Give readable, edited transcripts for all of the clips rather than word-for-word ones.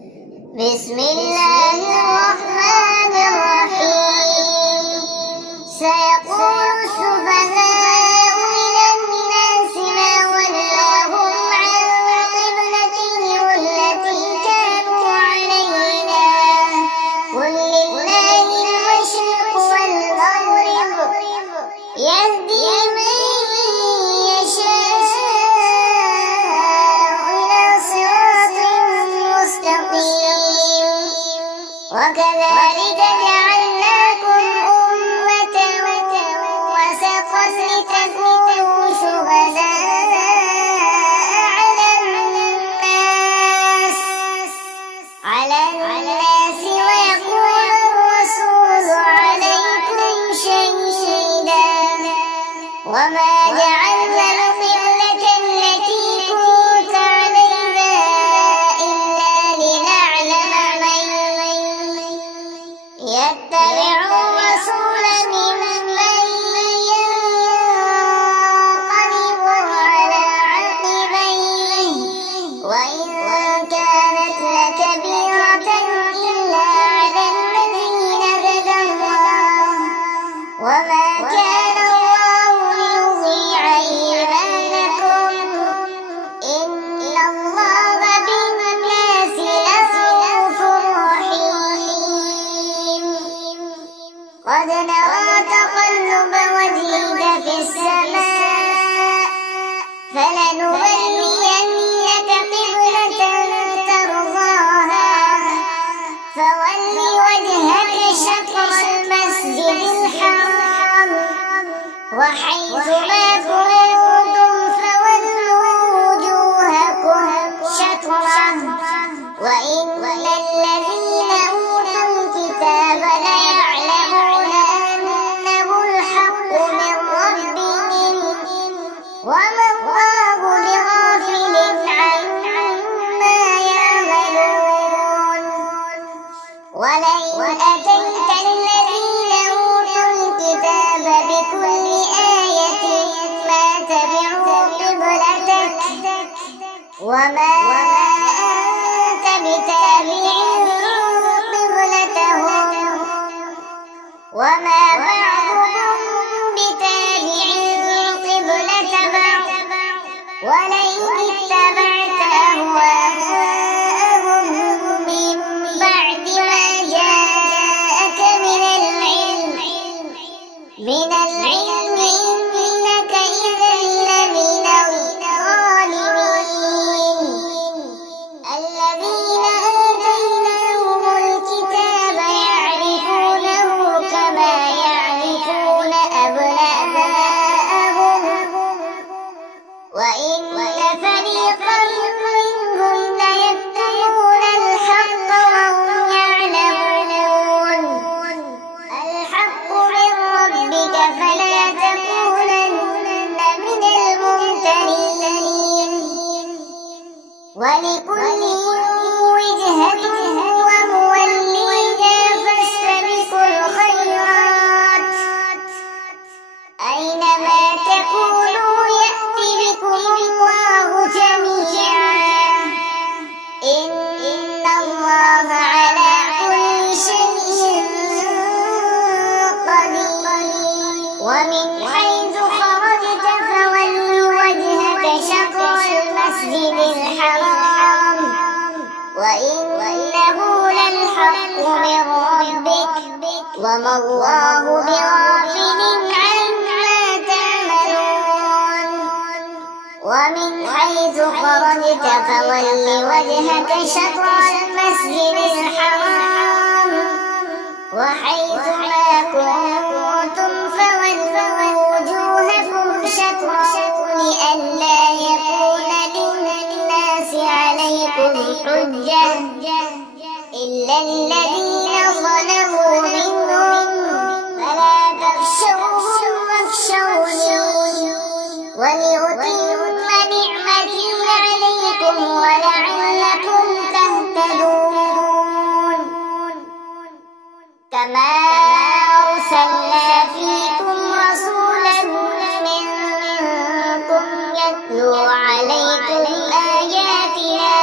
بسم الله الرحمن الرحيم. سيقول السفهاء من الناس ما ولاهم عن قبلتهم التي كانوا عليها قل لله المشرق والمغرب يهدي من يشاء إلى صراط مستقيم. وكذلك جعلناكم أمة وسطا لتكونوا شهداء على الناس ويكون الرسول عليكم شهيدا. وما جعلنا القبلة التي كنت عليها إلا لنعلم من يتبع الرسول ممن ينقلب على عقبيه وإن كانت لكبيرة إلا على الذين هدى الله وما كان الله ليضيع إيمانكم إن الله بالناس لرءوف رحيم. قد نرى تقلب وجهك في السماء فلنولينك قبلة ترضاها فول وجهك شطر المسجد الحرام وحيث ما كنتم فولوا وجوهكم شطره وإن الذين أوتوا الكتاب ليعلمون أنه الحق من ربهم وما الله بغافل عما يعملون. ولئن أتيت الذين أوتوا الكتاب بكل آية ما تبعوا قبلتك وما أنت بتابع قبلتهم وما بعضهم بتابع قبلة بعض ولئن اتبعت أهواءهم من بعد ما جاءك من العلم إنك إذا لمن الظالمين. الذين آتيناهم الكتاب يعرفونه كما يعرفون أبناءهم وإن فريقا منهم ليكتمون الحق وهم يعلمون. الحق من ربك فلا تكونن من الممترين. ولكل وجهة هو موليها فاستبقوا الخيرات أينما تكونوا يأت بكم الله جميعا إن الله على كل شيء قدير. ومن حيث خرجت فول وجهك شطر المسجد الحرام وإنه للحق من ربك وما الله بغافل عما تعملون. ومن حيث خرجت فول وجهك شطر المسجد الحرام وحيث ما كنتم فولوا وجوهكم شطره لئلا يكون للناس عليكم حجة إلا الذين ظلموا منهم فلا تخشوهم واخشوني ولأتم نعمتي عليكم ولعلكم تهتدون. كما أرسلنا فيكم رسولا منكم يتلو عليكم آياتنا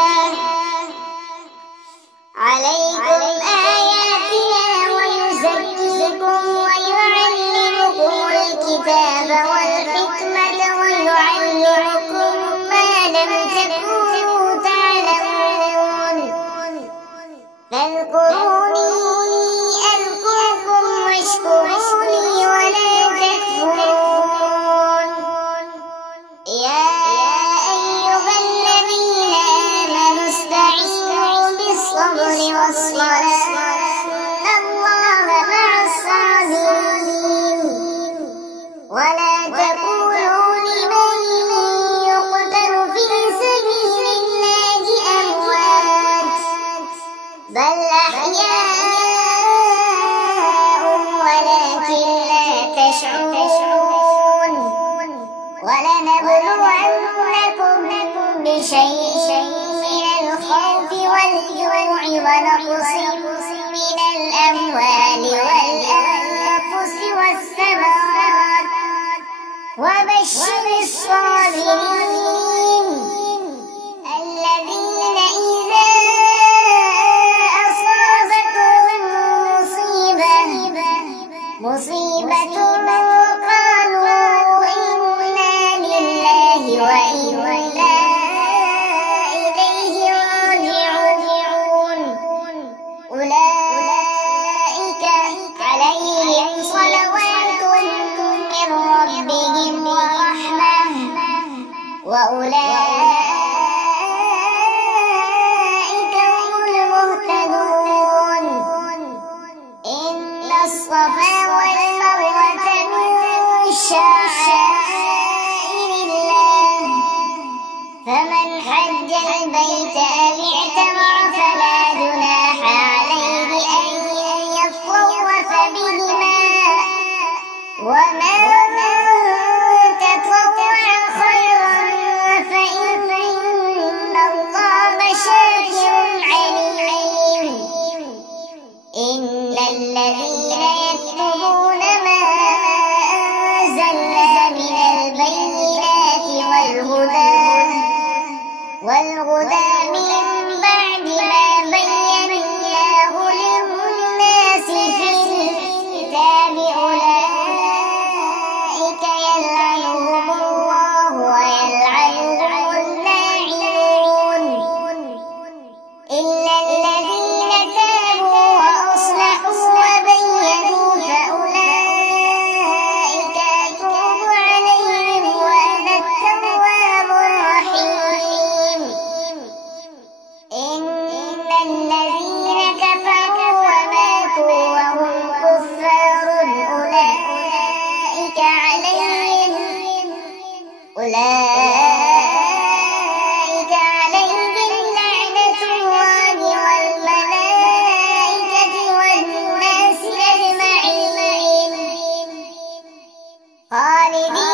بل أحياء ولكن لا تشعرون ولنبلونكم بشيء من الخوف والجوع ونقص من الأموال والأنفس والثمرات وبشر الصابرين الذين إذا أصابتهم مصيبة قالوا إنا لله وإنا إليه راجعون أولئك عليهم صلوات من ربهم ورحمة وأولئك هم المهتدون إن الصفا والمروة من شعائر الله فمن حج البيت أو اعتمر فلا جناح عليه أن يطوف بهما ومن تطوع خيرا فإن الله شاكر عليم إن الذين يكتبون ما أنزلنا من البينات والهدى من بعد ما بيناه للناس في الكتاب أولئك يلعنهم الله ويلعنهم اللاعنون إلا الذين تابوا وأصلحوا وبينوا فأولئك أتوب عليهم وأنا التواب الرحيم إن الذين كفروا وماتوا وهم كفار أولئك عليهم لعنة الله والملائكة والناس أجمعين خالدين